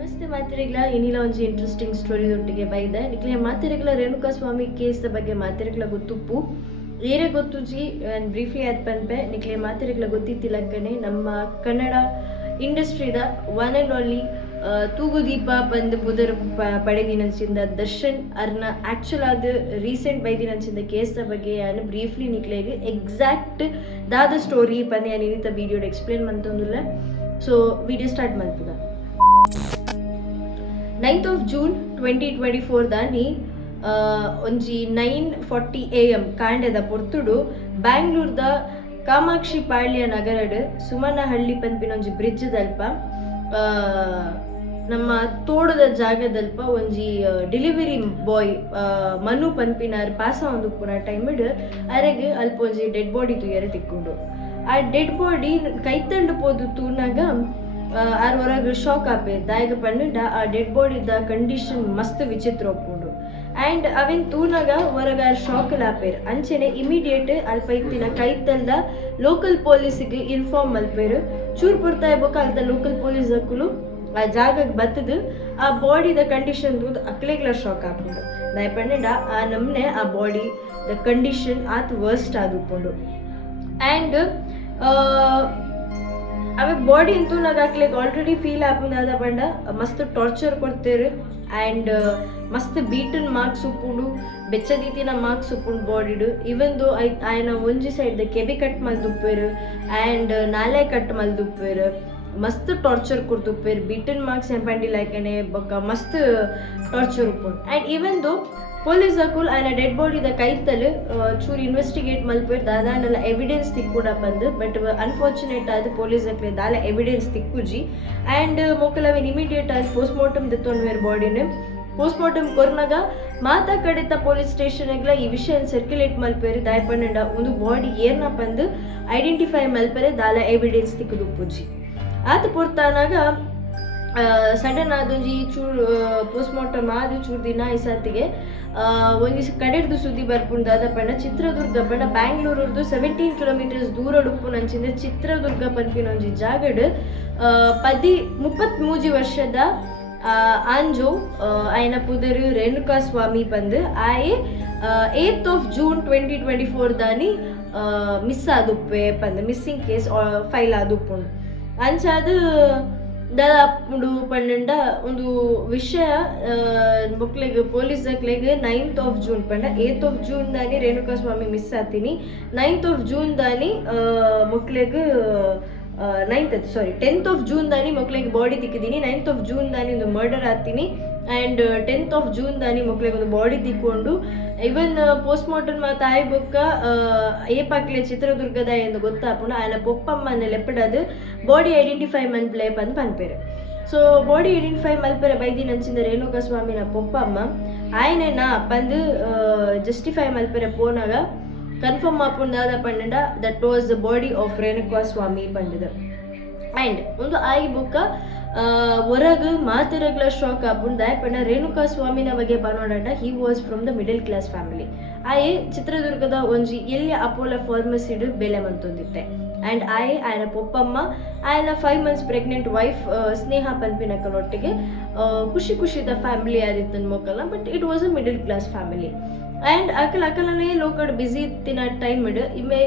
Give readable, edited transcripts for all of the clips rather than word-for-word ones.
ನಮಸ್ತೆ ಮಾತಿರೆಗ್ಲ ಏನಿಲ್ಲ ಒಂಜಿ ಇಂಟ್ರೆಸ್ಟಿಂಗ್ ಸ್ಟೋರಿ ಒಟ್ಟಿಗೆ ಬೈದೆ ನಿಕ್ಲೆ ಮಾತಿರೆಗ್ಲ ರೇಣುಕಾ ಸ್ವಾಮಿ ಕೇಸ್ ಬಗ್ಗೆ ಮಾತಿರೆಗ್ಲ ಗೊತ್ತುಪ್ಪು ಏರೆ ಗೊತ್ತುಜಿ ಬ್ರೀಫ್ಲಿ ಆದ್ ಪನ್ಪೆ ನಿಕ್ಲೆ ಮಾತಿರೆಗ್ಲ ಗೊತ್ತಿತ್ತಿಲ್ಲಕ್ಕನೆ ನಮ್ಮ ಕನ್ನಡ ಇಂಡಸ್ಟ್ರಿದ ಒನ್ ಆ್ಯಂಡ್ ಓನ್ಲಿ ತೂಗುದೀಪ ಬಂದು ಬುಧರ್ ಪಡೆದಿನಂಚಿಂದ ದರ್ಶನ್ ಅರ್ನ ಆ್ಯಕ್ಚುಲ್ ಆದ ರೀಸೆಂಟ್ ಬೈದಿನಂಚಿಂದ ಕೇಸ್ ಬಗ್ಗೆ ನಾನು ಬ್ರೀಫ್ಲಿ ನಿಕ್ಲೆಗೆ ಎಕ್ಸಾಕ್ಟ್ ದಾದ ಸ್ಟೋರಿ ಪಂದೆ ನಾನು ಇನ್ನಿತ ವಿಡಿಯೋಡ್ ಎಕ್ಸ್ಪ್ಲೇನ್ ಮಂತೊಂದುಲ್ಲ ಸೊ ವಿಡಿಯೋ ಸ್ಟಾರ್ಟ್ ಮಾಡ್ತದ 9th of June 2024 ದಾನಿ ಒಂಜಿ 9:40 AM ಕಾಂಡೆದ ಪೊರ್ತುಡು ಬ್ಯಾಂಗ್ಳೂರ್ದ ಕಾಮಾಕ್ಷಿ ಪಾಳ್ಯ ನಗರಡ್ ಸುಮನಹಳ್ಳಿ ಪನ್ಪಿನ ಒಂಜಿ ಬ್ರಿಡ್ಜ್ ದಲ್ಪ ನಮ್ಮ ತೋಡದ ಜಾಗದಲ್ಪ ಒಂಜಿ ಡೆಲಿವರಿ ಬಾಯ್ ಮನು ಪನ್ಪಿನಾರ್ ಪಾಸ ಒಂದು ಪುನ ಟೈಮ್ಡ್ ಅರೆಗ್ ಅಲ್ಪ ಒಂಜಿ ಡೆಡ್ ಬಾಡಿ ತುಯರೆ ತಿಕ್ಕೊಂಡು ಆ ಡೆಡ್ ಬಾಡಿ ಕೈತಂಡು ಪೋದು ತೂನಾಗ ಆರ್ ಹೊರಗೆ ಶಾಕ್ ಆಪೇರ್ ದಾಯಗ ಪಂಡ ಆ ಡೆಡ್ ಬಾಡಿದ ಕಂಡೀಷನ್ ಮಸ್ತ್ ವಿಚಿತ್ರ ಒಪ್ಪುಂಡು ಆ್ಯಂಡ್ ಅವೆನ್ ತೂನಾಗ ಹೊರಗೆ ಆ ಶಾಕ್ ಆಪೇರ್ ಅಂಚೆನೆ ಇಮಿಡಿಯೇಟ್ ಅಲ್ಪ ಇತ್ತಿನ ಕೈತಲ್ದ ಲೋಕಲ್ ಪೊಲೀಸಿಗೆ ಇನ್ಫಾರ್ಮ್ ಮಲ್ಪೇರು ಚೂರ್ ಪುರ್ತಾ ಇರ್ಬೇಕು ಅಲ್ದ ಲೋಕಲ್ ಪೊಲೀಸ್ ಹಕ್ಕಲು ಆ ಜಾಗಕ್ಕೆ ಬತ್ತದು ಆ ಬಾಡಿದ ಕಂಡೀಷನ್ ತೂದು ಅಕ್ಲೆಗ್ಲ ಶಾಕ್ ಆಪುಂಡು ದಾಯ ಪಂಡ ಆ ನಮ್ನೆ ಆ ಬಾಡಿ ದ ಕಂಡೀಷನ್ ಆತ್ ವರ್ಸ್ಟ್ ಆದುಪ್ಪುಂಡು ಆ್ಯಂಡ್ ಅವೆ ಬಾಡಿ ಅಂತೂ ನಾಗ ಹಾಕ್ಲಿಕ್ಕೆ ಆಲ್ರೆಡಿ ಫೀಲ್ ಆಪುಂದಾದ ಪಂಡ ಮಸ್ತ್ ಟಾರ್ಚರ್ ಕೊಡ್ತೇರು ಆ್ಯಂಡ್ ಮಸ್ತ್ ಬೀಟನ್ ಮಾರ್ಕ್ಸ್ ಉಪ್ಪುಂಡು ಬೆಚ್ಚದೀತಿನ ಮಾರ್ಕ್ಸ್ ಉಪ್ಪುಂಡು ಬಾಡಿಡು ಇವನ್ ದೋ ಆಯ್ನ ಒಂಜಿ ಸೈಡ್ ಕೆಬಿ ಕಟ್ ಮಲ್ದುಪ್ಪೇರು ಆ್ಯಂಡ್ ನಾಲೆ ಕಟ್ ಮಲ್ದುಪ್ಪೇರು ಮಸ್ತ್ ಟಾರ್ಚರ್ ಕೊಡ್ದುಪ್ಪೇರು ಬೀಟನ್ ಮಾರ್ಕ್ಸ್ ಎಂಪಂಡಿ ಲೈಕನೆ ಬೊಕ್ಕ ಮಸ್ತ್ ಟಾರ್ಚರ್ ಉಪ್ಪುಂಡು ಆ್ಯಂಡ್ ಇವನ್ ದೋ ಪೊಲೀಸ್ ಹಾಕುಲ್ ಆಯ್ನ ಡೆಡ್ ಬಾಡಿದ ಕೈತಲು ಚೂರು ಇನ್ವೆಸ್ಟಿಗೇಟ್ ಮಲ್ಪೇರು ದಾದಾಂಡಲ ಎವಿಡೆನ್ಸ್ ತಿಕ್ಕೂಡ ಬಂದು ಬಟ್ ಅನ್ಫಾರ್ಚುನೇಟ್ ಆದ ಪೊಲೀಸ್ ಹಾಕ್ಲೆ ದಾಲ ಎವಿಡೆನ್ಸ್ ತಿಕ್ಕುಜಿ ಆ್ಯಂಡ್ ಮೊಕ್ಕಲವೇನು ಇಮಿಡಿಯೇಟ್ ಆಗಿ ಪೋಸ್ಟ್ಮಾರ್ಟಮ್ ದೆತ್ತೊಂಡ್ವೇರು ಬಾಡಿನ ಪೋಸ್ಟ್ಮಾರ್ಟಮ್ ಕೊರ್ನಾಗ ಮಾತಾ ಕಡೆತ ಪೊಲೀಸ್ ಸ್ಟೇಷನ್ಗಳ ಈ ವಿಷಯ ಸರ್ಕ್ಯುಲೇಟ್ ಮಲ್ಪೇರು ದಾಯ ಪಂಡ ಒಂದು ಬಾಡಿ ಏರ್ನ ಬಂದು ಐಡೆಂಟಿಫೈ ಮಲ್ಪೇರೆ ದಾಲ ಎವಿಡೆನ್ಸ್ ತಿಕ್ಕುದು ಪೂಜಿ ಆತ ಪೊರ್ತಾನಾಗ ಸಡನ್ ಆದೊಂಜಿ ಚೂರು ಪೋಸ್ಟ್ಮಾರ್ಟಮ್ ಆದ ಚೂರು ದಿನ ಈ ಸತಿಗೆ ಒಂಜಿ ಕಡೆರ್ದು ಸುದ್ದಿ ಬರ್ಪುಂದಾದ ಪಂಡ ಚಿತ್ರದುರ್ಗ ಪಂಡ ಬ್ಯಾಂಗ್ಳೂರದ್ದು 17 kilometers ದೂರ ಉಪ್ಪುನಂಚಿಂದ ಚಿತ್ರದುರ್ಗ ಪನ್ಪಿನ ಒಂಜಿ ಜಾಗಡ್ 33 ವರ್ಷದ ಆಂಜೋ ಆಯ್ನ ಪುದರು ರೇಣುಕಾ ಸ್ವಾಮಿ ಪಂದು ಆಯೆ 8th of June 2024 ದಾನಿ ಮಿಸ್ ಆದುಪ್ಪೆ ಪಂದು ಮಿಸ್ಸಿಂಗ್ ಕೇಸ್ ಫೈಲ್ ಆದುಪ್ಪುಂಡು ಅಂಚಾದ ದಾಪುಂಡು ಪಂಡ ಒಂದು ವಿಷಯ ಮಕ್ಳಿಗೆ ಪೊಲೀಸ್ ಹಾಕ್ಲಿಗೆ 9th of June ಪಂಡ 8th of June ದಾನಿ ರೇಣುಕಾ ಸ್ವಾಮಿ ಮಿಸ್ ಆತೀನಿ 9th of June ದಾನಿ ಮಕ್ಳಿಗೆ 10th of June ದಾನಿ ಮಕ್ಳಿಗೆ ಬಾಡಿ ತಿಕ್ಕಿದ್ದೀನಿ 9th of June ದಾನಿ ಒಂದು ಮರ್ಡರ್ ಆಗ್ತೀನಿ ಆ್ಯಂಡ್ 10th of June ದಾನಿ ಮಕ್ಳಿಗೆ ಒಂದು ಬಾಡಿ ತಿಕ್ಕೊಂಡು ಇವನ್ ಪೋಸ್ಟ್ಮಾರ್ಟಮ್ ತಾಯಿ ಬೊಕ್ಕ ಏಪಾಕ್ಲೆ ಚಿತ್ರದುರ್ಗದ ಎಂದು ಗೊತ್ತಾಪುಂಡು ಆಯ್ನ ಪೊಪ್ಪಮ್ಮನ ಲೆಪ್ಪಡದು ಬಾಡಿ ಐಡೆಂಟಿಫೈ ಮಲ್ಪಲೆ ಪಂದು ಪನ್ಪೇರು ಸೊ ಬಾಡಿ ಐಡೆಂಟಿಫೈ ಮಲ್ಪೆರೆ ಬೈದಿನಂಚಿಂದ ರೇಣುಕಾ ಸ್ವಾಮಿನ ಪೊಪ್ಪಮ್ಮ ಆಯ್ನೆ ನಾ ಪಂದು ಜಸ್ಟಿಫೈ ಮಲ್ಪೆರೆ ಪೋನಾಗ ಕನ್ಫರ್ಮ್ ಆಪುಂಡಾದ ಪಂಡ that was the body of Renuka Swamy ಪಂಡದ ಆ್ಯಂಡ್ ಒಂದು ಆಯಿ ಬೊಕ್ಕ ಹೊರಗೆ ಮಾತಿರಗ್ಲ ಶಾಕ್ ಆಪುಂಡು ದಾಯ ಪಂಡ ರೇಣುಕಾ ಸ್ವಾಮಿನ ಬಗ್ಗೆ ಪನೋಡಂಡ he was from the middle class family ಆಯೆ ಚಿತ್ರದುರ್ಗದ ಒಂಜಿ ಎಲ್ಲಿ ಅಪೋಲೋ ಫಾರ್ಮಸಿಡ್ ಬೆಲೆ ಮಂತೊಂದಿತ್ತೆ ಆ್ಯಂಡ್ ಆಯ್ನ ಪೊಪ್ಪಮ್ಮ ಆಯ್ನ 5 months ಪ್ರೆಗ್ನೆಂಟ್ ವೈಫ್ ಸ್ನೇಹ ಪನ್ಪಿನಕ್ಕನೊಟ್ಟಿಗೆ ಖುಷಿದ ಫ್ಯಾಮಿಲಿ ಆದಿತ್ತನ್ ಮೊಕ್ಕಲ್ಲ but it was a middle class family and ಅಕಲನೇ ಲೋಕಡ್ ಬಿಸಿ ಇತ್ತಿನ ಟೈಮ್ ಇಡ್ ಇಮ್ಮೆ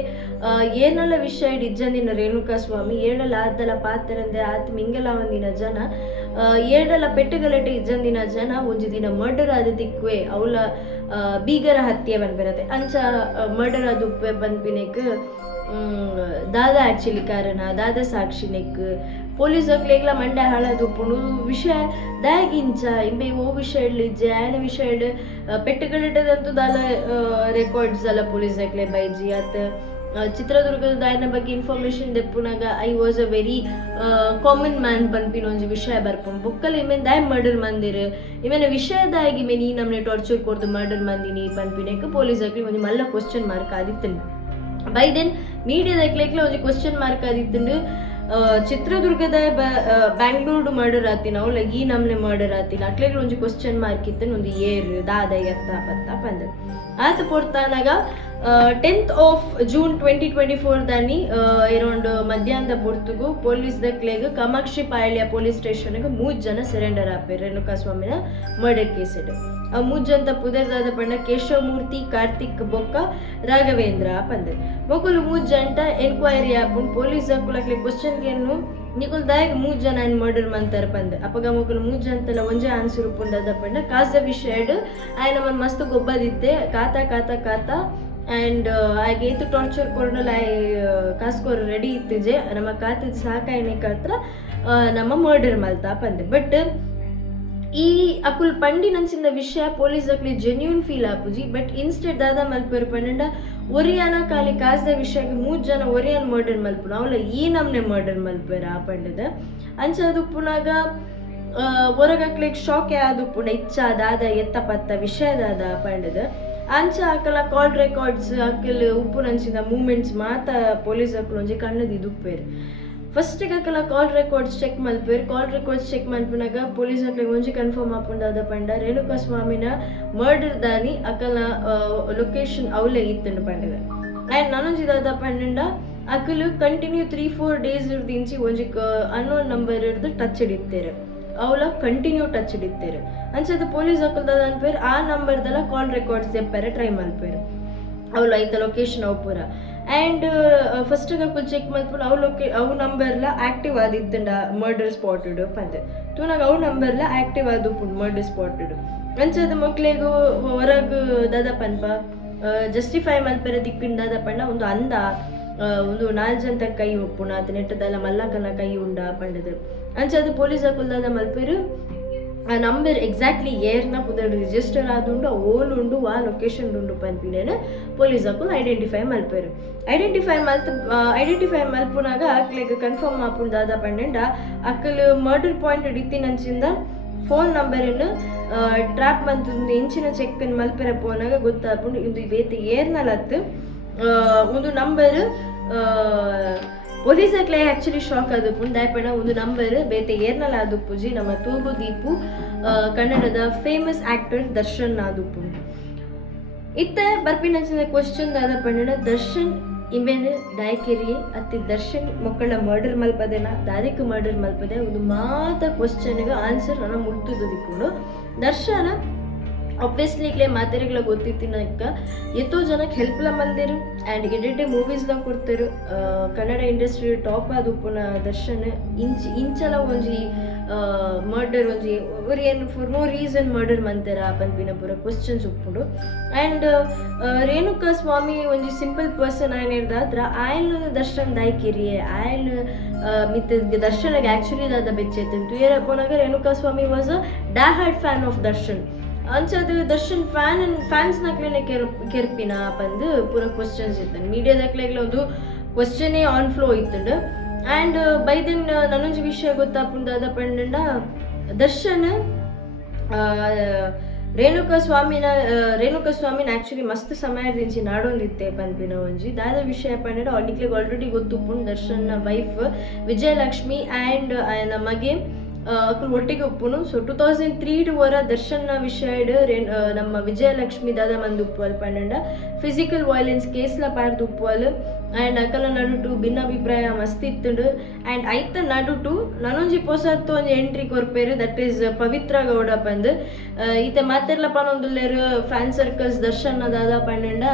ಏನೆಲ್ಲ ವಿಷಯ ಇಜ್ಜಂದಿನ ರೇಣುಕಾ ಸ್ವಾಮಿ ಏಳಲ್ಲ ಆದ್ದಲ ಪಾತ್ರಂದೆ ಆತ್ ಮಿಂಗಲ ಒಂದಿನ ಜನ ಏಳಲ್ಲ ಪೆಟ್ಟುಗಲಟೆ ಇಜ್ಜಂದಿನ ಜನ ಒಂಜಿ ದಿನ ಮರ್ಡರ್ ಆದ ತಿಕ್ವೆ ಅವಳ ಬೀಗರ ಹತ್ಯೆ ಬಂದ್ಬಿರತ್ತೆ ಅಂಚ ಮರ್ಡರ್ ಆದ ಉಪ್ಪೆ ಬಂದ್ಪಿನೆಕ್ ದಾದ ಆ್ಯಕ್ಚುಲಿ ಕಾರಣ ದಾದ ಸಾಕ್ಷಿನೆಕ್ ಪೊಲೀಸ್ ಹಾಕ್ಲೆಗ್ಲ ಮಂಡ್ಯ ಹಾಳಾದು ಉಪ್ಪುಂಡು ವಿಷಯ ದಾಯಗಿಂಚ ಇಂಬೆ ಓ ವಿಷಯ ಇಡ್ಲಿಜ್ಜೆ ಆಯ್ನ ವಿಷಯ ಇಡ್ ಪೆಟ್ಟುಗಳಿಟ್ಟದಂತೂ ದಾಲ ರೆಕಾರ್ಡ್ಸ್ ಅಲ್ಲ ಪೊಲೀಸ್ ಹಾಕ್ಲೆ ಬೈಜಿ ಆತ ಚಿತ್ರದುರ್ಗದ ದಾಯನ ಬಗ್ಗೆ ಇನ್ಫಾರ್ಮೇಶನ್ ದೆಪ್ಪುನಾಗ I was a very common man ಪನ್ಪಿನ ಒಂಜಿ ವಿಷಯ ಬರ್ಪುಂಡು ಬೊಕ್ಕಲ್ ಇಮೇನ್ ದಾಯ ಮರ್ಡರ್ ಮಂದಿರು ಇಮೇನ ವಿಷಯದಾಗಿ ಇಮೇನ್ ಈ ನಮ್ನೆ ಟಾರ್ಚರ್ ಕೊಡ್ದು ಮರ್ಡರ್ ಮಂದಿನಿ ಪನ್ಪಿನಕ್ಕೆ ಪೊಲೀಸ್ ಹಾಕ್ಲಿ ಒಂಜಿ ಮಲ್ಲ ಕ್ವಶನ್ ಮಾರ್ಕ್ ಆದಿತ್ತಂಡು ಬೈ ದೆನ್ ಮೀಡಿಯಾದ ಹಾಕ್ಲಿಕ್ಲೆ ಒಂಜಿ ಕ್ವಶನ್ ಮಾರ್ಕ್ ಆದಿತ್ತಂಡು ಚಿತ್ರದುರ್ಗದ ಬ್ಯಾಂಗ್ಳೂರ್ಡು ಮರ್ಡರ್ ಆತಿನ ಅವಳ ಈ ನಮ್ನೆ ಮರ್ಡರ್ ಆತಿನ ಅಕ್ಲೆಗ್ ಒಂಜಿ ಕ್ವಶ್ಚನ್ ಮಾರ್ಕ್ ಇತ್ತು ಒಂದು ಏರು ದಾದ ಎತ್ತ ಪತ್ತ ಪಂದ ಆತ ಪೊರ್ತಾನಾಗ 10th of June 2024 ದಾನಿ ಅರೌಂಡ್ ಮಧ್ಯಾಹ್ನದ ಪೊರ್ತುಗು ಪೊಲೀಸ್ ದಕ್ಲೆಗ್ ಕಾಮಾಕ್ಷಿ ಪಾಳ್ಯ ಪೊಲೀಸ್ ಸ್ಟೇಷನ್ಗೆ 3 ಜನ ಸರೆಂಡರ್ ಆಪೇರು ರೇಣುಕಾ ಸ್ವಾಮಿನ ಮರ್ಡರ್ ಕೇಸ್ ಇಡು ಆ 3 ಜನ ಪುದರ್ದಾದ ಪಂಡ ಕೇಶವಮೂರ್ತಿ ಕಾರ್ತಿಕ್ ಬೊಕ್ಕ ರಾಘವೇಂದ್ರ ಪಂದೆ ಮೊಕುಲು 3 ಜಂಟ ಎನ್ಕ್ವೈರಿ ಆಪುಂಡು ಪೊಲೀಸ್ ಅಕ್ಕುಲಕ್ಲೆ ಕ್ವಶನ್ಗೇನು ನಿಕುಲ್ ದಾಯಕ್ 3 ಜನ ಏನು ಮರ್ಡರ್ ಮಂತಾರ ಪಂದೆ ಅಪ್ಪಗ ಮೊಕುಲು 3 ಜಂತಲ ಒಂಜೆ ಆನ್ಸರ್ ಉಪ್ಪುಂಡದ ಪಂಡ ಕಾಸ ವಿಷಯಡ್ ಆಯ್ನ ಮನ್ ಮಸ್ತ್ ಗೊಬ್ಬದಿತ್ತೆ ಕಾತಾ ಆ್ಯಂಡ್ ಆಯ್ಗೆ ಏತು ಟಾರ್ಚರ್ ಕೊರಡಲ್ಲ ಕಾಸ್ಕೋರ್ ರೆಡಿ ಇತ್ತಿಜೆ ನಮ್ಮ ಕಾತಿದ್ ಸಾಕಾಯನೆ ಕತ್ರ ನಮ್ಮ ಮರ್ಡರ್ ಮಲ್ತಾ ಪಂದೆ ಬಟ್ ಈ ಅಕುಲ್ ಪಂಡಿ ನಂಚಿನ ವಿಷಯ ಪೊಲೀಸ್ ಅಕ್ಲಿ ಜೆನ್ಯೂನ್ ಫೀಲ್ ಆಪುಜಿ ಬಟ್ ಇನ್ಸ್ಟೆಡ್ ದಾದ ಮಲ್ಪೇರು ಪಂಡ ಒರಿಯಾನ ಖಾಲಿ ಕಾಸ್ದ ವಿಷಯಕ್ಕೆ 3 ಜನ ಒರಿಯಾನ್ ಮರ್ಡರ್ ಮಲ್ಪುನ ಅವಳ ಈ ನಮ್ನೆ ಮರ್ಡರ್ ಮಲ್ಪೇರ ಆ ಪಂಡದ ಅಂಚದು ಪುನಾಗ ಹೊರಗಕ್ಲಿಗೆ ಶಾಕ್ ಯಾವುದು ಪುಣ ಇಚ್ಛಾದಾದ ಎತ್ತ ಪತ್ತ ವಿಷಯದಾದ ಪಂಡದ ಅಂಚ ಅಕ್ಕಲ ಕಾಲ್ ರೆಕಾರ್ಡ್ಸ್ ಅಕ್ಕಲ್ ಉಪ್ಪು ನಂಚಿನ ಮೂಮೆಂಟ್ಸ್ ಮಾತ ಪೊಲೀಸ್ ಅಕ್ಕಲು ಒಂಜಿ ಕಣ್ಣದು ಇದುಪ್ಪೇರು ಫಸ್ಟಿಗೆ ಅಕ್ಕಲ ಕಾಲ್ ರೆಕಾರ್ಡ್ಸ್ ಚೆಕ್ ಮಲ್ಪೇರು ಕಾಲ್ ರೆಕಾರ್ಡ್ಸ್ ಚೆಕ್ ಮಲ್ಪಿನಾಗ ಪೊಲೀಸ್ ಅಕ್ಲಿಗೆ ಒಂಜಿ ಕನ್ಫರ್ಮ್ ಆಪುಂಡಾದ ಪಂಡ ರೇಣುಕಾ ಸ್ವಾಮಿನ ಮರ್ಡರ್ ದಾನಿ ಅಕ್ಕಲ ಲೊಕೇಶನ್ ಅವಲೇ ಇತ್ತಂಡು ಪಂಡದ ಆ್ಯಂಡ್ ನಾನೊಂಜಿದಾದ ಪಂಡ ಅಕ್ಕಲು ಕಂಟಿನ್ಯೂ 3-4 ಡೇಸ್ ಇರ್ದಿಂಚಿ ಒಂಜಿ ಅನ್ನೋನ್ ನಂಬರ್ ಇರ್ದು ಟಚ್ ಹಿಡಿತೇರು ಅವಳ ಕಂಟಿನ್ಯೂ ಟಚ್ ಹಿಡಿತೇರು ಅಂಚದ ಪೊಲೀಸ್ ಅಕ್ಕಲ್ದಾದ ಅನ್ಪೇರು ಆ ನಂಬರ್ದೆಲ್ಲ ಕಾಲ್ ರೆಕಾರ್ಡ್ಸ್ ತೆಪ್ಪೇರೆ ಟ್ರೈ ಮಲ್ಪೇರು ಅವಳು ಐತ ಲೊಕೇಶನ್ ಅವು ಪೂರ ಆ್ಯಂಡ್ ಫಸ್ಟಿಗೆ ಅಕ್ಕಲ್ ಚೆಕ್ ಮಲ್ಪುನ ಅವು ನಂಬರ್ಲ ಆ್ಯಕ್ಟಿವ್ ಆದಿತ್ತಂಡ ಮರ್ಡರ್ ಸ್ಪಾಟೆಡ್ ಪಂದೆ ತೂನಾಗ ಅವು ನಂಬರ್ಲ ಆ್ಯಕ್ಟಿವ್ ಆದುಪ್ಪುಂಡು ಮರ್ಡರ್ ಸ್ಪಾಟೆಡ್ ಅಂಚದ ಮಕ್ಳಿಗೂ ಹೊರಗೆ ದಾದ ಪನ್ಪ ಜಸ್ಟಿಫೈ ಮಲ್ಪೇರೆ ದಿಕ್ಕಿನ ದಾದ ಪಂಡ ಒಂದು ಅಂದ ಒಂದು 4 ಜನ ಕೈ ಉಪ್ಪುನ ಅದು ನೆಟ್ಟದಲ್ಲ ಮಲ್ಲಕನ ಕೈ ಉಂಡ ಪಂಡದು ಅಂಚದು ಪೊಲೀಸ್ ಅಕ್ಕಲ್ದಾದ ಮಲ್ಪೇರು ಆ ನಂಬರ್ ಎಕ್ಸಾಕ್ಟ್ಲಿ ಏರ್ನ ಪುದರ್ ರಿಜಿಸ್ಟರ್ ಆದುಂಡು ಓಲ್ ಉಂಡು ಆ ಲೊಕೇಶನ್ ಉಂಡು ಪನ್ಪಿನೇನು ಪೊಲೀಸ್ ಅಕ್ಕಲು ಐಡೆಂಟಿಫೈ ಮಲ್ಪೇರು ಐಡೆಂಟಿಫೈ ಮಲ್ಪುನಾಗ ಅಕ್ಲೆಗ್ ಕನ್ಫರ್ಮ್ ಆಪುಂಡಾದ ಪಂಡ ಅಕ್ಕಲು ಮರ್ಡರ್ ಪಾಯಿಂಟ್ ಇತ್ತಿನಂಚಿಂದ ಫೋನ್ ನಂಬರನ್ನು ಟ್ರ್ಯಾಪ್ ಮಂತು ಇಂಚಿನ ಚೆಕ್ ಮಲ್ಪೆರ ಪೋನಾಗ ಗೊತ್ತಾಪುಂಡು ಇದು ಬೇತೆ ಏರ್ನಲತ್ತು ಒಂದು ನಂಬರ್ ಪೊಲೀಸ್ ಅಕ್ಲೆ ಆ್ಯಕ್ಚುಲಿ ಶಾಕ್ ಆದುಪ್ಪು ದಾಯಪಣ ಒಂದು ನಂಬರ್ ಬೇತೆ ಏರ್ನಲ್ಲ ಆದುಪ್ಪುಜಿ ನಮ್ಮ ತೂಗು ದೀಪು ಕನ್ನಡದ ಫೇಮಸ್ ಆಕ್ಟರ್ ದರ್ಶನ್ ಆದುಪ್ಪು ಇತ್ತೆ ಬರ್ಪಿನ ಕ್ವಶನ್ ದಾದ ಪಂಡ ದರ್ಶನ್ ಇವೇನು ದಾಯಕೆರಿ ಅತ್ತಿ ದರ್ಶನ್ ಮಕ್ಕಳ ಮರ್ಡರ್ ಮಲ್ಪದೇನ ದಾದಿಕ್ ಮರ್ಡರ್ ಮಲ್ಪದೆ ಒಂದು ಮಾತ ಕ್ವಶನ್ಗೆ ಆನ್ಸರ್ ನಾನು ಮುಟ್ಟುದು ದಿಕ್ಕೊಂಡು ದರ್ಶನ ಆಬ್ವಿಯಸ್ಲಿ ಇಕ್ಲೆ ಮಾತೆರೆಗಳ ಗೊತ್ತಿತ್ತಿನಕ್ಕ ಎಷ್ಟೋ ಜನಕ್ಕೆ ಹೆಲ್ಪ್ಲ ಮಲ್ದೇರು ಆ್ಯಂಡ್ ಎಡೆಡೆ ಮೂವೀಸ್ದಾಗ ಕೊಡ್ತಾರೆ ಕನ್ನಡ ಇಂಡಸ್ಟ್ರಿ ಟಾಪ್ ಆದ ಉಪ್ಪುನ ದರ್ಶನ್ ಇಂಚಲ ಒಂಜಿ ಮರ್ಡರ್ ಒಂಜಿ ಏನು ಫಾರ್ ನೋ ರೀಸನ್ ಮರ್ಡರ್ ಮಂತಾರ ಪನ್ಪಿನ ಪೂರ ಕ್ವಶನ್ಸ್ ಉಪ್ಪುಂಡು ಆ್ಯಂಡ್ ರೇಣುಕಾ ಸ್ವಾಮಿ ಒಂಜಿ ಸಿಂಪಲ್ ಪರ್ಸನ್ ಆಯ್ನ ಹೇಳ್ದಾದ್ರ ಆಯ್ನ ದರ್ಶನ್ ದಾಯ್ಕಿರಿಯೇ ಆಯ್ನ ಮಿತ್ ದರ್ಶನ್ಗೆ ಆ್ಯಕ್ಚುಲಿ ದಾದ ಬೆಚ್ಚೈತಂತು ಏನಪ್ಪನಾಗ ರೇಣುಕಾ ಸ್ವಾಮಿ was a die hard fan of Darshan ಅಂಚದು ದರ್ಶನ್ ಫ್ಯಾನ್ಸ್ ನಕ್ಲೇನೆ ಕೆರ್ಪಿನ ಪಂದು ಪೂರ ಕ್ವಶನ್ಸ್ ಇತ್ತಂಡು ಮೀಡಿಯಾದಕ್ಲೆಗ್ಲ ಒಂದು ಕ್ವಶನೇ ಆನ್ ಫ್ಲೋ ಇತ್ತಂಡು ಆ್ಯಂಡ್ ಬೈ ದೆನ್ ನನೊಂಜಿ ವಿಷಯ ಗೊತ್ತಾಪುಂಡಾದ ಪಂಡ ದರ್ಶನ್ ರೇಣುಕಾ ಸ್ವಾಮಿನ ಆ್ಯಕ್ಚುಲಿ ಮಸ್ತ್ ಸಮಯದಿಂಚಿ ನಾಡೊಂದಿತ್ತೆ ಪನ್ಪಿನ ಒಂಜಿ ದಾದ ವಿಷಯ ಪಂಡ ಅವ್ನಿಕ್ಲೆಗ್ ಆಲ್ರೆಡಿ ಗೊತ್ತುಪ್ಪುಂಡು ದರ್ಶನ್ನ ವೈಫ್ ವಿಜಯಲಕ್ಷ್ಮಿ ಆ್ಯಂಡ್ ನಮಗೆ ಒಟ್ಟಿಗೆ ಉಪ್ಪುನು ಸೊ 2003 ವರ ದರ್ಶನ್ನ ವಿಷಯಡ್ ನಮ್ಮ ವಿಜಯಲಕ್ಷ್ಮಿ ದಾದ ಮಂದು ಉಪ್ಪುವಲ್ ಪಂಡ ಫಿಸಿಕಲ್ ವೈಲೆನ್ಸ್ ಕೇಸ್ಲ ಪಾಡ್ದು ಉಪ್ಪುವಲ್ ಆ್ಯಂಡ್ ಅಕಲ ನಡುಟು ಭಿನ್ನಾಭಿಪ್ರಾಯ ಮಸ್ತ್ ಇತ್ತುಂಡು ಆ್ಯಂಡ್ ಐತ ನಡುಟು ನನೊಂಜಿ ಪೊಸತ್ತು ಒಂಜಿ entry ಕೊರ್ಪೇರು that is Pavithra Gowda ಪಂದ್ ಈತ ಮಾತೆರ್ಲ ಪನೊಂದುಲ್ಲೇರು ಫ್ಯಾನ್ ಸರ್ಕಲ್ಸ್ ದರ್ಶನ ದಾದ ಪಂಡ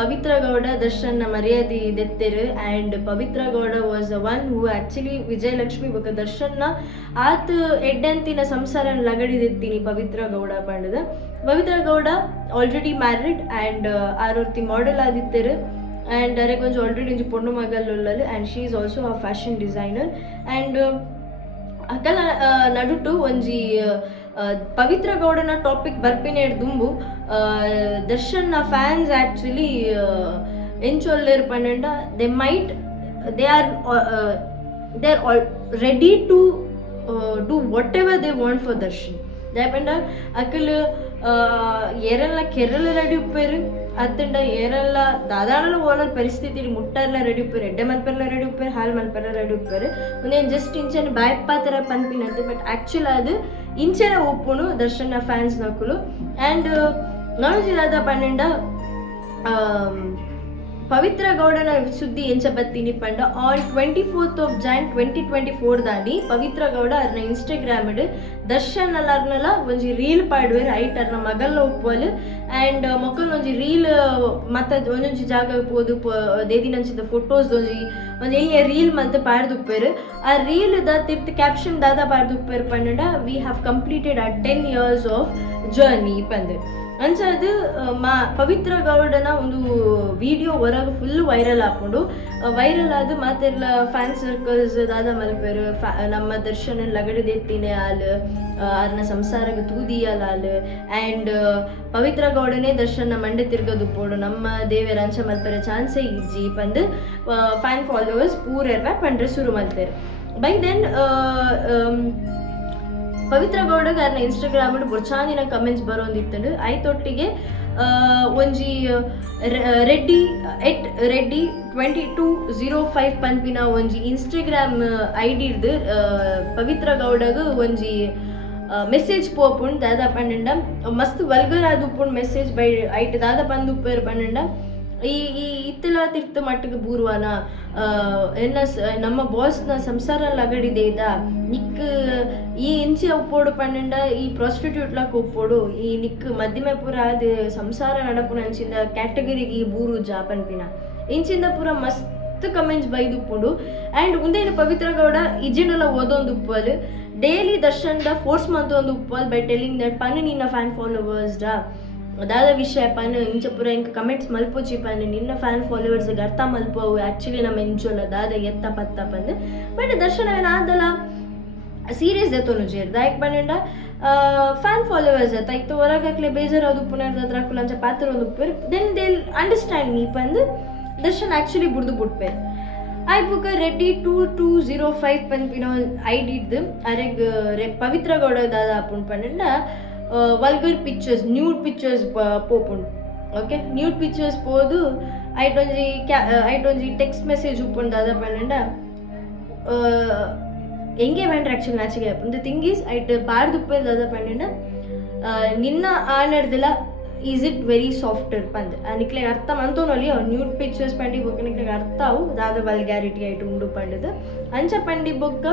ಪವಿತ್ರ ಗೌಡ ದರ್ಶನ್ನ ಮರ್ಯಾದೆ ದೆತ್ತೆರು and Pavitra Gowda was one who actually Vijayalakshmi ಬೊಕ ದರ್ಶನ್ನ ಆತ ಎಡ್ಡಂತಿನ ಸಂಸಾರ ಲಗಡಿದೆತ್ತೀನಿ ಪವಿತ್ರ ಗೌಡ ಪಂಡದ Pavitra Gowda already married and ಆರೋರ್ತಿ ಮಾಡೆಲ್ ಆದಿತ್ತೆರು ಆ್ಯಂಡ್ ಅರೆಗೆ ಒಂಜಿ ಆಲ್ರೆಡಿ ಒಂಜಿ ಪೊಣ್ಣು ಮಗಲ್ ಉಳ್ಳಲು and she is also a fashion designer and ಅಕಲ ನಡುಟು ಒಂಜಿ ಪವಿತ್ರ ಗೌಡನ ಟಾಪಿಕ್ ಬರ್ಪಿನ ದುಂಬು ದರ್ಶನ್ನ ಫ್ಯಾನ್ಸ್ ಆ್ಯಕ್ಚುಲಿ ಎಂಚೊಲ್ಲೇರು ಪಂಡ they are ready to do whatever they want for Darshan ದಾಯಪಂಡ ಅಕಲ್ ಏರೆಲ್ಲ ಕೆರಳ ರೆಡಿ ಉಪ್ಪೇರು ಅತ್ತಂಡ ಏರೆಲ್ಲ ದಾದಾಳ ಓನರ್ ಪರಿಸ್ಥಿತಿ ಮುಟ್ಟೆಲ್ಲ ರೆಡಿ ಉಪ್ಪೇರು ಎಡ್ಡೆ ಮಲ್ಪೆಲ್ಲ ರೆಡಿ ಉಪ್ಪೇರು ಹಾಲು ಮಲ್ಪೆಲ್ಲ ರೆಡಿ ಉಪ್ಪೇರು ಒಂದೇನು ಜಸ್ಟ್ ಇಂಚನೆ ಬಾಯಪ್ಪಾತರ ಪನ್ಪಿನಂತೆ ಬಟ್ ಆ್ಯಕ್ಚುಲ್ ಅದು ಇಂಚನೆ ಒಪ್ಪುನು ದರ್ಶನ ಫ್ಯಾನ್ಸ್ ನಕುಲು ಆ್ಯಂಡ್ ನಾನುಜಿ ದಾದ ಪನ್ನೆಂಡ ಪವಿತ್ರ ಗೌಡನ ಸುದ್ದಿ ಎಂಚ ಬತ್ತೀನಿ ಪಂಡ ಆನ್ 24th Jan 2024 ದಾನಿ ಪವಿತ್ರ ಗೌಡ ಅರ್ನ ಇನ್ಸ್ಟಾಗ್ರಾಮ್ ದರ್ಶನ್ ಅರ್ನಲ ಒಂಜಿ ರೀಲ್ ಪಾಡ್ವೇರ್ ಐಟ್ ಅರ್ನ ಮಗಲ್ನ ಉಪ್ಪಲ್ ಆ್ಯಂಡ್ ಮಕ್ಕಳು ಒಂಜಿ ರೀಲ್ ಮತ್ತ ಒಂದೊಂಜಿ ಜಾಗ ಪೋದು ದೇದಿನಂಚಿದ ಫೋಟೋಸ್ ಒಂಜಿ ರೀಲ್ ಮಲ್ತ ಪಾಡ್ದುಪ್ಪೇರು ಆ ರೀಲ್ ದ ತಿರ್ತ್ ಕ್ಯಾಪ್ಷನ್ ದಾದ ಪಾಡ್ದುಪ್ಪೇರು ಪಂಡ ವಿ ಹ್ಯಾವ್ ಕಂಪ್ಲೀಟೆಡ್ ಆ 10 years ಆಫ್ ಜರ್ನಿ ಪಂದ್ ಅಂಚದು ಪವಿತ್ರ ಗೌಡನ ಒಂದು ವಿಡಿಯೋ ಹೊರಗೆ ಫುಲ್ ವೈರಲ್ ಹಾಕೊಂಡು ವೈರಲ್ ಆದ ಮಾತೆಲ್ಲ ಫ್ಯಾನ್ ಸರ್ಕಲ್ಸ್ ದಾದ ಮಲ್ಪೇರು ನಮ್ಮ ದರ್ಶನ ಲಗಡದೆತ್ತಿನೇ ಹಾಲು ಅದನ್ನ ಸಂಸಾರಕ್ಕೆ ತೂದಿಯಲ್ಲ ಹಾಲು ಆ್ಯಂಡ್ ಪವಿತ್ರ ಗೌಡನೇ ದರ್ಶನ ಮಂಡೆ ತಿರ್ಗೋದು ಪೋಡು ನಮ್ಮ ದೇವರ ಅಂಚ ಮಲ್ಪೇರೆ ಚಾನ್ಸೇ ಇಜ್ಜಿ ಪಂದು ಫ್ಯಾನ್ ಫಾಲೋವರ್ಸ್ ಪೂರೆರ್ವ ಪಂಡ್ರೆ ಶುರು ಮಲ್ತೇರು ಬೈ ದೆನ್ ಪವಿತ್ರ ಗೌಡಗೆ ಅದನ್ನ ಇನ್ಸ್ಟಾಗ್ರಾಮ್ ಬೊಚ್ಚಾಂದಿನ ಕಮೆಂಟ್ಸ್ ಬರೋಂದಿತ್ತು ಆಯ್ತೊಟ್ಟಿಗೆ ಒಂಜಿ ರೆಡ್ಡಿ ರೆಡ್ಡಿ 2205 ಪನ್ಪಿನ ಒಂಜಿ ಇನ್ಸ್ಟಾಗ್ರಾಮ್ ಐಡಿಡ್ದು ಪವಿತ್ರ ಗೌಡಗೆ ಒಂಜಿ ಮೆಸೇಜ್ ಪೋಪುಂಡು ದಾದ ಪಂಡ ಮಸ್ತ್ ವಲ್ಗರ್ ಆದ ಉಪ್ಪುಂಡು ಮೆಸೇಜ್ ಬೈ ಐಟ್ ದಾದ ಪಂದು ಉಪ್ಪೇರು ಪಂಡ ಈ ಇತ್ತಲ ತಿರ್ತ ಮಟ್ಟಿಗೆ ಬೂರ್ವಾನ ಎನ್ನ ನಮ್ಮ ಬಾಸ್ನ ಸಂಸಾರ ಲಗಡಿದೆ ಇದ ನಿಕ್ ಈ ಇಂಚೆ ಉಪ್ಪೋಡು ಪಂಡ ಈ ಪ್ರಾಸ್ಟಿಟ್ಯೂಟ್ಲಾಕ್ ಉಪ್ಪೋಡು ಈ ನಿಕ್ ಮಧ್ಯಮೆ ಪೂರ ಅದು ಸಂಸಾರ ನಡಪುನ ಅಂಚಿಂದ ಕ್ಯಾಟಗರಿಗೆ ಈ ಬೂರು ಜಾಪನ್ಪಿನ ಇಂಚಿಂದ ಪೂರ ಮಸ್ತ್ ಕಮೆಂಟ್ಸ್ ಬೈದು ಉಪ್ಪುಂಡು ಆ್ಯಂಡ್ ಮುಂದೇನು ಪವಿತ್ರ ಗೌಡ ಇಜಿನೆಲ್ಲ ಓದೊಂದು ಉಪ್ಪಲ್ ಡೈಲಿ ದರ್ಶನ್ದ ಫೋರ್ಸ್ ಮಂತೊಂದು ಉಪ್ಪಲ್ ಬೈ ಟೆಲಿಂಗ್ ದಟ್ ಪನ್ ನಿನ್ನ ಫ್ಯಾನ್ ಫಾಲೋವರ್ಸ್ಡ ಅದಾದ ವಿಷಯ ಪನ್ ಇಂಚ ಪೂರ ಇಂಕ ಕಮೆಂಟ್ಸ್ ಮಲ್ಪೋಚಿ ಪನ್ ನಿನ್ನ ಫ್ಯಾನ್ ಫಾಲೋವರ್ಸ್ಗೆ ಅರ್ಥ ಮಲ್ಪವು ಆ್ಯಕ್ಚುಲಿ ನಮ್ಮ ಎಂಜೋಲ್ಲ ದಾದ ಎತ್ತ ಪತ್ತ ಪಂದು ಬಟ್ ದರ್ಶನ ಆದಲ್ಲ ಸೀರಿಯಸ್ ಎತ್ತೋನು ಜೇರ್ ದಾಯಕ್ ಪನ್ನೆಂಡ ಫ್ಯಾನ್ ಫಾಲೋವರ್ಸ್ ಅತ್ತ ಇತ್ತು ಹೊರಗಾಕ್ಲೆ ಬೇಜಾರಾದ ಪುನರ್ದಾದ್ರ ಅಂಚ ಪಾತ್ರ ಒಂದು ಉಪ್ಪೇರು ದೆನ್ ದೇ ಅಂಡರ್ಸ್ಟ್ಯಾಂಡ್ ಮೀ ಪಂದು ದರ್ಶನ್ ಆ್ಯಕ್ಚುಲಿ ಬುಡ್ದು ಬಿಟ್ಪೇರು ಆಯ್ ಬುಕ್ ರೆಡ್ಡಿ 2205 ಪನ್ಪಿನ ಐಡಿಡ್ದು ಅರೆಗ್ ಪವಿತ್ರ ಗೌಡ ದಾದ ಅಪ್ಪುಂಡು ಪನ್ನೆಂಡ ವಲ್ಗರ್ ಪಿಕ್ಚರ್ಸ್ ನ್ಯೂಡ್ ಪಿಕ್ಚರ್ಸ್ ಪೋಪುಂಡು ಓಕೆ ನ್ಯೂಡ್ ಪಿಕ್ಚರ್ಸ್ ಪೋದು ಐಟೊಂಜಿ ಟೆಕ್ಸ್ಟ್ ಮೆಸೇಜ್ ಉಪ್ಪುಂಡು ದಾದ ಪನ್ನೆಂಡ ಎಂಗೆ ಬೇಂಡ್ರೆ ಆ್ಯಕ್ಚುಲಿ ನಾಚಿಗೆ ಆಪುಂಡು ದ ಥಿಂಗ್ ಈಸ್ ಐಟ್ ಪಾಡ್ದು ಉಪ್ಪೇರು ದಾದ ಪನ್ನೆಂಡ ನಿನ್ನ ಆನರ್ದಿಲ್ಲ ಈಸ್ ಇಟ್ ವೆರಿ ಸಾಫ್ಟರ್ ಪಂದ್ ನಿಕ್ಲೆ ಅರ್ಥ ಮಂತೋನಲ್ಲಿ ನ್ಯೂಡ್ ಪಿಕ್ಚರ್ಸ್ ಪಂಡಿ ಬೊಕ್ಕ ನಿಕ್ಲೆ ಅರ್ಥ ಅವು ದಾದ ವಲ್ಗ್ಯಾರಿಟಿ ಆಯ್ತು ಉಂಡು ಪಂಡದು ಅಂಚ ಪಂಡಿ ಬೊಕ್ಕ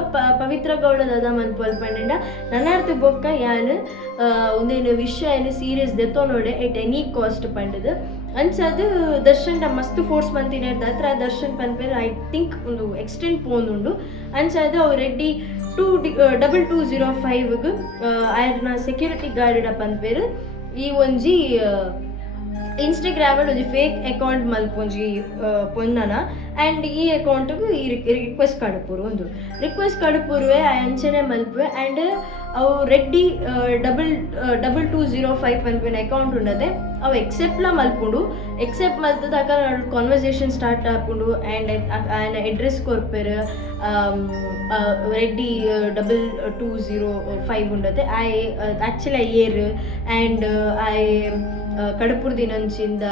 ಪವಿತ್ರ ಗೌಡ ದಾದ ಮನ್ಪಲ್ ಪಂಡ ನನ್ನ ಅರ್ಥ ಬೊಕ್ಕ ಯಾನು ಒಂದೇನು ವಿಷಯ ಏನು ಸೀರಿಯಸ್ ದೆತ್ತೋ ನೋಡೆ ಎಟ್ ಎನಿ ಕಾಸ್ಟ್ ಪಂಡದು ಅಂಚದು ದರ್ಶನ್ ಮಸ್ತ್ ಫೋರ್ಸ್ ಮಂತಿನೇರ್ದ ಹತ್ರ ದರ್ಶನ್ ಪನ್ಪೇರು ಐ ಥಿಂಕ್ ಒಂದು ಎಕ್ಸ್ಟೆಂಡ್ ಪೋಂದುಂಡು ಅಂಚದು ಅವು ರೆಡ್ಡಿ 2205ಗೆ ಆಯ್ನ ಸೆಕ್ಯೂರಿಟಿ ಗಾರ್ಡ್ ಪನ್ಪೇರು ಈ ಒಂಜಿ ಇನ್ಸ್ಟಾಗ್ರಾಮ್ ಒಂಜಿ ಫೇಕ್ ಅಕೌಂಟ್ ಮಲ್ಪೊಂಜಿ ಪೊನ್ನನ ಆ್ಯಂಡ್ ಈ ಅಕೌಂಟ್ಗೆ ಈ ರಿಕ್ವೆಸ್ಟ್ ಕಡುಪುರು ಒಂದು ರಿಕ್ವೆಸ್ಟ್ ಕಡುಪುರುವೆ ಅಂಚನೆ ಮಲ್ಪುವೆ ಆ್ಯಂಡ್ ಅವು ರೆಡ್ಡಿ 2205 ಪನ್ಪಿನ ಅಕೌಂಟ್ ಉಂಡದೆ ಅವು ಎಕ್ಸೆಪ್ಟ್ಲ ಮಲ್ಪುಂಡು ಎಕ್ಸೆಪ್ಟ್ ಮಲ್ತದಾಗ ಕಾನ್ವರ್ಸೇಷನ್ ಸ್ಟಾರ್ಟ್ ಆಪುಂಡು ಆ್ಯಂಡ್ ಆಯ್ನ ಅಡ್ರೆಸ್ ಕೊರ್ಪೆರು ರೆಡ್ಡಿ 2205 ಉಂಡದೆ ಆಯ್ ಆ್ಯಕ್ಚುಲಿ ಏರ್ ಆ್ಯಂಡ್ ಆಯ್ ಕಡಪುರ ದಿನಂಚಿಂದ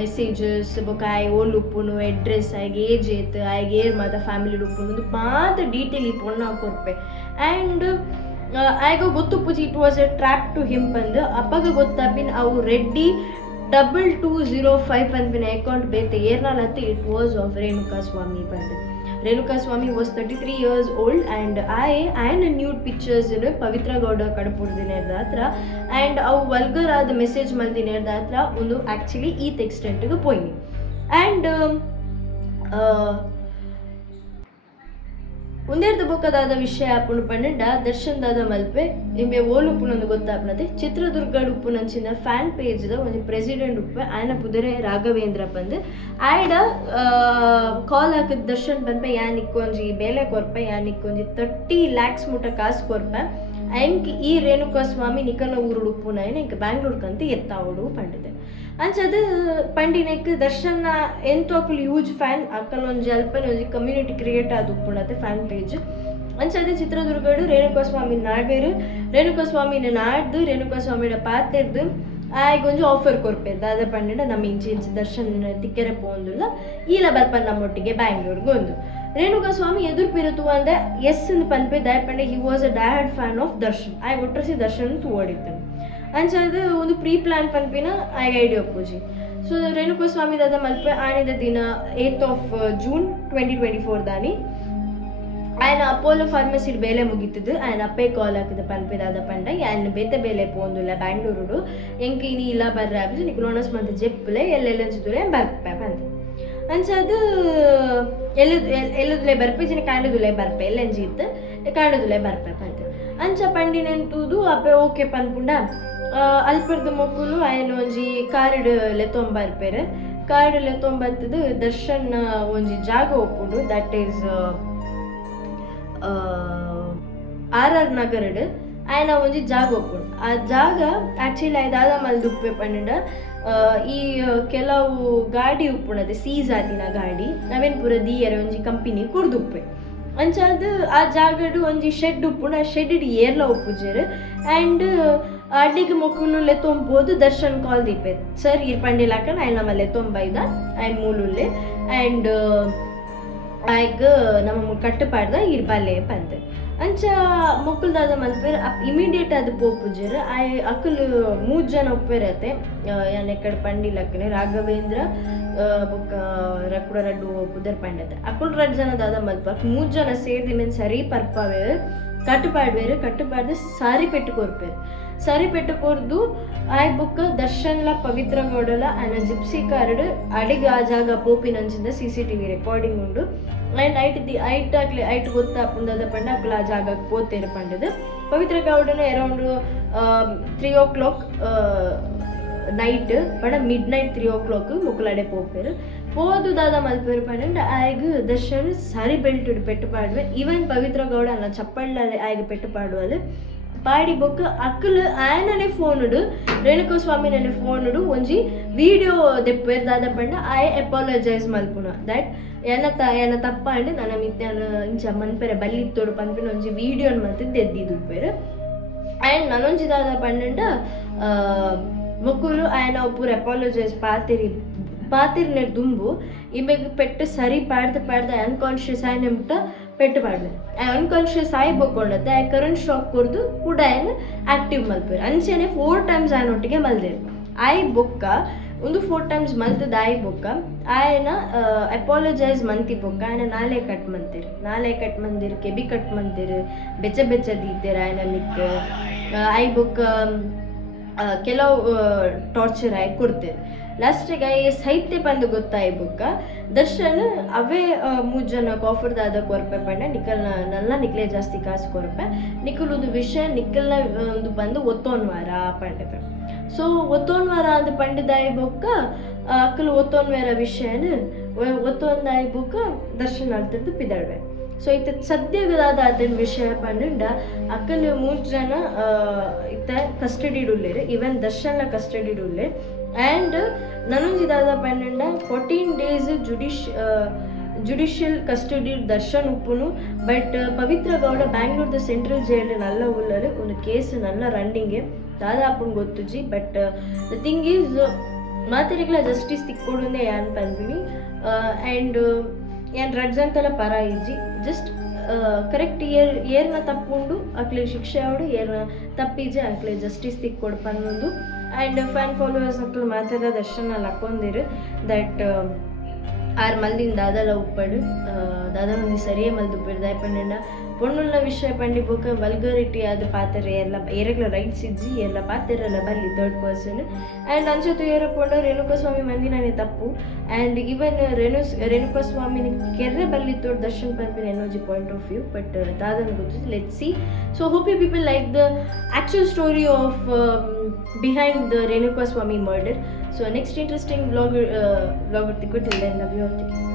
ಮೆಸೇಜಸ್ ಬೊಕ ಆಯ್ ಓಲ್ ಉಪ್ಪುನು ಅಡ್ರೆಸ್ ಆಯ್ಗೆ ಏಜ್ ಏತ್ ಆಯ್ಗೆ ಏರ್ ಮಾತ ಫ್ಯಾಮಿಲಿ ಉಪ್ಪುನು ಒಂದು ಮಾತ ಡೀಟೇಲ್ ಈ ಪೊಣ್ಣ ಕೊರ್ಪೆ ಆ್ಯಂಡ್ ಆಯ್ಗ ಗೊತ್ತುಪ್ಪುಜಿ it was a trap to him ಪಂದು ಅಪ್ಪಗ ಗೊತ್ತಾಪಿನ ಅವು ರೆಡ್ಡಿ 2205 ಪನ್ಪಿನ ಅಕೌಂಟ್ ಬೇತೆ ಏರ್ನಾಲತ್ತೆ it was of Renuka Swamy ಪಂದು ರೇಣುಕಾ ಸ್ವಾಮಿ ವಾಸ್ 33 years old ಆ್ಯಂಡ್ ಆಯ್ನ ನ್ಯೂಡ್ ಪಿಕ್ಚರ್ಸ್ ಪವಿತ್ರ ಗೌಡ ಕಡಪುರದಿನೇರ್ದ ಹತ್ರ ಆ್ಯಂಡ್ ಅವು ವಲ್ಗರ್ ಆದ ಮೆಸೇಜ್ ಮಲ್ದಿನೇರ್ದ ಹತ್ರ ಒಂದು ಆ್ಯಕ್ಚುಲಿ ಈತ್ ಎಕ್ಸ್ಟೆಂಟ್ಗೆ ಪೋಯ್ನಿ ಆ್ಯಂಡ್ ಒಂದೇರ್ದು ಬೊಕ್ಕದಾದ ವಿಷಯ ಆಪುಂಡು ಪಂಡ ದರ್ಶನ್ ದಾದ ಮಲ್ಪೆ ನಿಂಬೆ ಓಲ್ ಉಪ್ಪುನೊಂದು ಗೊತ್ತಾಪನದೆ ಚಿತ್ರದುರ್ಗ ಉಪ್ಪುನಂಚಿನ ಫ್ಯಾನ್ ಪೇಜ್ದ ಒಂದು ಪ್ರೆಸಿಡೆಂಟ್ ಉಪ್ಪೆ ಆಯ್ನ ಪುದರೆ ರಾಘವೇಂದ್ರ ಪಂದು ಆಯ್ಡ ಕಾಲ್ ಹಾಕಿದ ದರ್ಶನ್ ಪನ್ಪೆ ಯಾನಿಕ್ಕೊಂಜಿ ಬೇಲೆ ಕೊರ್ಪೆ ಯಾನಿಕ್ಕೊಂಜಿ 30 lakhs ಮುಟ ಕಾಸು ಕೊರ್ಪೆ ಎಂಕ್ ಈ ರೇಣುಕಾ ಸ್ವಾಮಿ ನಿಕನ ಊರುಡು ಉಪ್ಪುನ ಎಂಕ್ ಬ್ಯಾಂಗ್ಳೂರ್ಕಂತ ಎತ್ತಾವಡು ಪಂಡಿದೆ ಅಂಚದು ಪಂಡಿನೆಕ್ ದರ್ಶನ್ನ ಎಂತು ಅಕ್ಕಲು ಹ್ಯೂಜ್ ಫ್ಯಾನ್ ಅಕ್ಕಲ್ ಒಂಜಿ ಅಲ್ಪನೆ ಒಂಜಿ ಕಮ್ಯುನಿಟಿ ಕ್ರಿಯೇಟ್ ಆದ ಉಪ್ಪುಂಡತೆ ಫ್ಯಾನ್ ಪೇಜ್ ಅಂಚದೆ ಚಿತ್ರದುರ್ಗಡು ರೇಣುಕಾಸ್ವಾಮಿ ನಾಡ್ವೇರು ರೇಣುಕಾಸ್ವಾಮಿನ ನಾಡ್ದು ರೇಣುಕಾಸ್ವಾಮಿನ ಪಾತೆರ್ದು ಆಯ್ಗೊಂದು ಆಫರ್ ಕೊರ್ಪೇರು ದಾದ ಪಂಡ ನಮ್ಮ ಇಂಚಿ ದರ್ಶನ್ ತಿಕ್ಕೆರೆ ಪೋಂದುಲ್ಲ ಈಲ ಬರ್ಪನ್ ನಮ್ಮೊಟ್ಟಿಗೆ ಬ್ಯಾಂಗ್ಳೂರ್ಗೆ ಒಂದು ರೇಣುಕಾಸ್ವಾಮಿ ಎದುರು ಪಿರುತು ಅಂದ್ರೆ ಎಸ್ ಪನ್ಪೆ ದಾಯ ಪಂಡ he was a diehard fan of Darshan ಆಯ್ ಒಟ್ಟರಸಿ ದರ್ಶನ್ ತೂಡಿತ್ತಾನೆ ಅಂಚದು ಒಂದು ಪ್ರೀ ಪ್ಲಾನ್ ಪನ್ಪಿನ ಆಯ್ಗೆ ಐಡಿಯಾ ಒಪ್ಪುಜಿ ಸೊ ರೇಣುಕಾಸ್ವಾಮಿ ದಾದ ಮಲ್ಪೆ ಆಣಿದ ದಿನ 8th of June 2024 ದಾನಿ ఆయన ಅಪೋಲೋ ಫಾರ್ಮಸಿಡ್ ಬೇಲೆ ಮುಗಿತದ್ದು ఆయన ಅಪ್ಪೆ ಕಾಲ್ ಹಾಕಿದ ಪನ್ಪೆದಾದ ಪಂಡ ఆయన ಬೇತೆ ಬೇಲೆ ಪೋಂದುಲ್ಲ ಬ್ಯಾಂಗ್ಳೂರುಡು ಎಂಕ್ ಇನಿ ಇಲ್ಲ ಬರ್ರೆ ಆಪಿಸು ನಿಕ್ ಲೋನಸ್ ಮಂತ್ ಜೆಪ್ಪುಲೆ ಎಲ್ಲೆಲ್ಲಂಚಿದುಲೆ ಬರ್ಪೆ ಪಂತ ಅಂಚದು ಎಲ್ಲದುಲೆ ಬರ್ಪೆ ಜಿನ ಕಾಂಡುದುಲೆ ಬರ್ಪೆ ಎಲ್ಲಂಜಿ ಇತ್ತು ಕಾಂಡುದುಲೆ ಬರ್ಪೆ ಪಂತ ಅಂಚ ಪಂಡಿನೆಂತುದು ಅಪ್ಪೆ ಓಕೆ ಪನ್ಪುಂಡ ಅಲ್ಪರ್ದ ಮಕ್ಕಳು ఆయన ಒಂಜಿ ಕಾರ್ಡ್ ಲೆತ್ತೊಂಬರ್ಪೆರೆ ಕಾರ್ಡ್ ಲೆತ್ತೊಂಬತ್ತದು ದರ್ಶನ್ ಒಂಜಿ ಜಾಗ ಒಪ್ಪುಂಡು ದಟ್ ಈಸ್ RR ನಗರಡ್ ఆయన ಒಂಜಿ ಜಾಗ ಒಪ್ಪುಂಡು ಆ ಜಾಗ ಆ್ಯಕ್ಚುಲಿ ಐದಾದ ಮಲ್ದು ಉಪ್ಪೆ ಪಂಡ ಈ ಕೆಲವು ಗಾಡಿ ಉಪ್ಪುಂಡದೆ ಸೀಸ್ ಆದಿನ ಗಾಡಿ ನವೇನ್ ಪೂರ ದೀಯರೆ ಒಂಜಿ ಕಂಪನಿ ಕುರ್ದುಪ್ಪೆ ಅಂಚಾದ ಆ ಜಾಗಡು ಒಂಜಿ ಶೆಡ್ ಉಪ್ಪುಂಡು ಆ ಶೆಡ್ ಏರ್ಲ ಉಪ್ಪುಜೆರ್ ಆ್ಯಂಡ್ ಅಡ್ಡಿಗೆ ಮಕ್ಕಳು ಲೆತ್ತೊಂಬೋದು ದರ್ಶನ್ ಕಾಲ್ ದೀಪೆ ಸರ್ ಈ ಪಂಡಿಲಾಕ ಆಯ್ನ ನಮ್ಮ ಲೆತ್ತೊಂಬೈದ ಆಯ್ನ ಮೂಲುಲ್ಲೆ ಆ್ಯಂಡ್ ಆಯ್ಗ ನಮ್ಮ ಕಟ್ಟುಪಾಡ್ದ ಇರ್ಬಲ್ಲೆ ಪಂತೆ ಅಂಚ ಮಕ್ಕಳದಾದ ಮಲ್ಪೇರ್ ಇಮಿಡಿಯೇಟ್ ಅದು ಪೋಪುಜರ್ ಆಯ್ ಅಕ್ಕಲು 3 ಜನ ಒಪ್ಪೇರತ್ತೆ ಯಾನ್ ಎಕ್ಕಡೆ ಪಂಡಿಲಕ್ಕನೆ ರಾಘವೇಂದ್ರ ಬೊಕ್ಕ ರಕ್ಕುಡ ರಡ್ಡು ಪುದರ್ ಪಂಡತೆ ಅಕ್ಕಳು 2 ಜನ ದಾದ ಮಲ್ಪ 3 ಜನ ಸೇರ್ದಿ ಮೇನ್ ಸರಿ ಪರ್ಪವೇ ಕಟ್ಟುಪಾಡ್ದು ಸಾರಿ ಪೆಟ್ಟು ಕೊರ್ಪೇರು ಸಾರಿ ಪೆಟ್ಟು ಕೊರ್ದು ಆಯ್ ಬುಕ್ಕ ದರ್ಶನ್ಲ ಪವಿತ್ರ ಗೌಡಲ ಆಯ್ನ ಜಿಪ್ಸಿ ಕಾರ್ಡ್ ಅಡಿಗೆ ಆ ಜಾಗ ಪೋಪಿನಂಚಿಂದ CCTV ರೆಕಾರ್ಡಿಂಗ್ ಉಂಡು ಆ್ಯಂಡ್ ಐಟ್ ಗೊತ್ತಾಪುಂದದ ಪಂಡ ಅಕ್ಕಲ ಆ ಜಾಗಕ್ಕೆ ಪೋತೇರು ಪಂಡದು ಪವಿತ್ರ ಗೌಡನ ಅರೌಂಡ್ 3 o'clock ನೈಟ್ ಪಂಡ ಮಿಡ್ ನೈಟ್ 3 o'clock ಮುಕ್ಕಲಡೆ ಪೋಪೇರು போது தாதா மல்பேர் பன்னெண்டு ஆய்கு தர்ஷன் சரி பெல்ட் பெட்டு பாடுவேன் ஈவன் பவித்ர கவுட ಅನ್ನ ಚಪ್ಪಳ್ಳ ಆಯ್ಗೆ ಪೆಟ್ಟು ಪಾಡುವಲ್ಲಿ ಪಾಡಿ ಬೊಕ್ಕ ಅಕ್ಕಲು ಆಯನನೆ ಫೋನುಡು ರೇಣುಕಾಸ್ವಾಮಿ ನನೆ ಫೋನುಡು ಒಂಜಿ ವಿಡಿಯೋ ದೆಪ್ಪೇರ್ ದಾದ ಪಂಡ ಆಯ್ ಅಪಾಲಜೈಸ್ ಮಲ್ಪುನ ದಟ್ ಏನ ತಪ್ಪ ಅಂಡ್ ನನ್ನ ಮಿತ್ಯಾನ ಇಂಚ ಮನ್ಪೆರೆ ಬಲ್ಲಿತ್ತೋಡು ಪನ್ಪಿನ ಒಂಜಿ ವಿಡಿಯೋನ್ ಮತ್ತೆ ದೆದ್ದಿದುಪ್ಪೇರು ಆ್ಯಂಡ್ ನನೊಂಜಿ ದಾದ ಪಂಡ ಮುಕ್ಕುಲು ಆಯನ ಪೂರ ಅಪಾಲಜೈಸ್ ಪಾತಿರ್ನೆ ದುಂಬು ಇಮೆಗ್ ಪೆಟ್ಟು ಸರಿ ಪಾಡ್ದ ಅನ್ಕಾನ್ಷಿಯಸ್ ಆಯ್ನ ಮುಟ್ಟ ಪೆಟ್ಟು ಪಾಡ್ದೆ ಅನ್ಕಾನ್ಷಿಯಸ್ ಆಯ್ ಬೊಕ್ಕೊಂಡತ್ತೆ ಆಯ್ ಕರೆಂಟ್ ಶಾಕ್ ಕೊರ್ದು ಕೂಡ ಆಯ್ನ ಆಕ್ಟಿವ್ ಮಲ್ಪೇರು ಅಂಚೆನೆ 4 times ಆಯ್ನೊಟ್ಟಿಗೆ ಮಲ್ದೇರು ಆಯ್ ಬೊಕ್ಕ ಒಂದು 4 times ಮಲ್ತದ ಆಯ್ ಬೊಕ್ಕ ಆಯ್ನ ಅಪಾಲಜೈಸ್ ಮಂತಿ ಬೊಕ್ಕ ಆಯ್ನ ನಾಳೆ ಕಟ್ ಮಂದಿರು ಕೆಬಿ ಕಟ್ ಮಂದಿರು ಬೆಚ್ಚ ದೀತೇರು ಆಯ್ನ ಮಿಕ್ಕ ಆಯ್ ಬೊಕ್ಕ ಕೆಲವು ಟಾರ್ಚರ್ ಆಯ್ ಕೊಡ್ತೇರು ಲಾಸ್ಟಿಗೆ ಸಾಹಿತ್ಯ ಬಂದು ಗೊತ್ತಾಯಿ ಬುಕ್ಕ ದರ್ಶನ್ ಅವೇ 3 ಜನ ಕಾಫರ್ದಾದ ಕೊರಪೆ ಪಂಡ ನಿಕ್ಲೆ ಜಾಸ್ತಿ ಕಾಸು ಕೊರಪೆ ನಿಖಲುದು ವಿಷಯ ನಿಕ್ಕಲ್ನ ಒಂದು ಬಂದು ಒತ್ತೋನ್ವಾರ ಪಂಡಪೆ ಸೊ ಒತ್ತೋನ್ವಾರ ಅಂದ ಪಂಡದಾಯಿ ಬುಕ್ಕ ಅಕ್ಕಲು ಒತ್ತೋನ್ವಾರ ವಿಷಯನ ಒತ್ತೊಂದಾಯಿ ಬುಕ್ಕ ದರ್ಶನ್ ಅಳ್ತಿದ್ದು ಪಿದಳ್ವೆ ಸೊ ಇತ್ತ ಸದ್ಯಗದಾದ ಅದನ್ನ ವಿಷಯ ಪಂಡ ಅಕ್ಕಲು 3 ಜನ ಇತ್ತ ಕಸ್ಟಡಿಡುಲ್ಲೇರು ಈವನ್ ದರ್ಶನ ಕಸ್ಟಡಿಡುಲ್ಲೆ ಆ್ಯಂಡ್ ನನೊಂಜಿ ದಾದ ಪಂಡ 14 days ಜುಡಿಷಿಯಲ್ ಕಸ್ಟಡಿ ದರ್ಶನ್ ಉಪ್ಪುನು ಬಟ್ ಪವಿತ್ರ ಗೌಡ ಬ್ಯಾಂಗ್ಳೂರ್ದ ಸೆಂಟ್ರಲ್ ಜೈಲ್ ನಲ್ಲ ಉಲ್ಲರು ಒಂದು ಕೇಸ್ ನಲ್ಲ ರನ್ನಿಂಗ್ಗೆ ದಾದ ಅಪ್ಪನ್ ಗೊತ್ತುಜಿ ಬಟ್ ದ ಥಿಂಗ್ ಈಸ್ ಮಾತೆರೆಗ್ಲ ಜಸ್ಟಿಸ್ ತಿಕ್ಕೊಡುಂದೆ ಯಾನ್ ಪನ್ಪಿನಿ ಆ್ಯಂಡ್ ಯಾನ್ ರಡ್ಜಂತಲ ಪರ ಇಜ್ಜಿ ಜಸ್ಟ್ ಕರೆಕ್ಟ್ ಏರ್ನ ತಪ್ಪುಂಡು ಅಕ್ಲೆ ಶಿಕ್ಷೆ ಆವಡು ಏರ್ನ ತಪ್ಪಿಜೆ ಅಕ್ಲೆ ಜಸ್ಟಿಸ್ ತಿಕ್ಕೊಡು ಪನ್ನೊಂದು ಆ್ಯಂಡ್ ಫ್ಯಾನ್ ಫಾಲೋವರ್ಸ್ ಅಕ್ಲು ಮಾತಾಡ ದರ್ಶನ ಲಕ್ಕೊಂದಿರು ದಟ್ ಆರ್ ಮಲ್ದಿನ ದಾದಲ ಉಪ್ಪಡು ದಾದ ಒಂದು ಸರಿಯೇ ಮಲ್ದು ಉಪ್ಪಿರು ದಾಯಪಂಡ ಪೊಣ್ಣುಲ್ಲ ವಿಷಯ ಪಂಡಿ ಬೊಕ್ಕ ವಲ್ಗರಿಟಿ ಆದ ಪಾತ್ರ ಏರೆಗ್ಲ ರೈಟ್ಸ್ ಇಜ್ಜಿ ಎಲ್ಲ ಪಾತ್ರಲ್ಲ ಬರಲಿ 3rd person ಆ್ಯಂಡ್ ಅಂಚತು ಏರಪೊಂಡ ರೇಣುಕಾಸ್ವಾಮಿ ಮಂದಿನೇ ತಪ್ಪು ಆ್ಯಂಡ್ ಈವನ್ ರೇಣುಕಾಸ್ವಾಮಿನ ಕೆರ್ರೆ ಬಲ್ಲಿತ್ತೋಡು ದರ್ಶನ್ ಪನ್ಪಿನ energy point of view but ದಾದನ ಗೊತ್ತಿತ್ತು let's see so hope you people like the actual story of behind the Renukaswamy murder. So next interesting vlog till then, love you all.